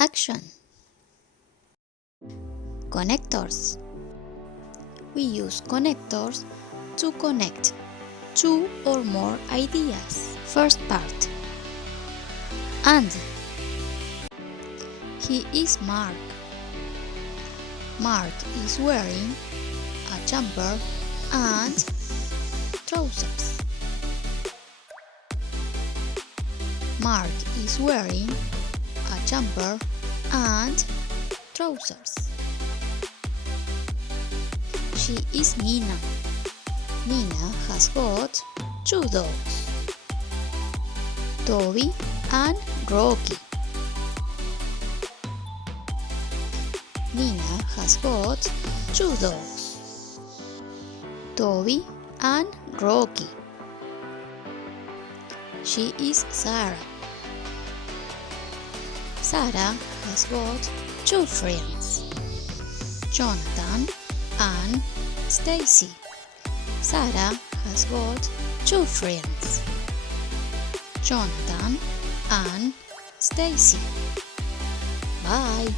Action. Connectors. We use connectors to connect two or more ideas. First part. And. He is Mark. Mark is wearing a jumper and trousers. Mark is wearing a jumper and trousers. She is Nina. Nina has got two dogs, Toby and Rocky. Nina has got two dogs, Toby and Rocky. She is Sarah. Sarah has got two friends, Jonathan and Stacy. Sarah has got two friends, Jonathan and Stacy. Bye.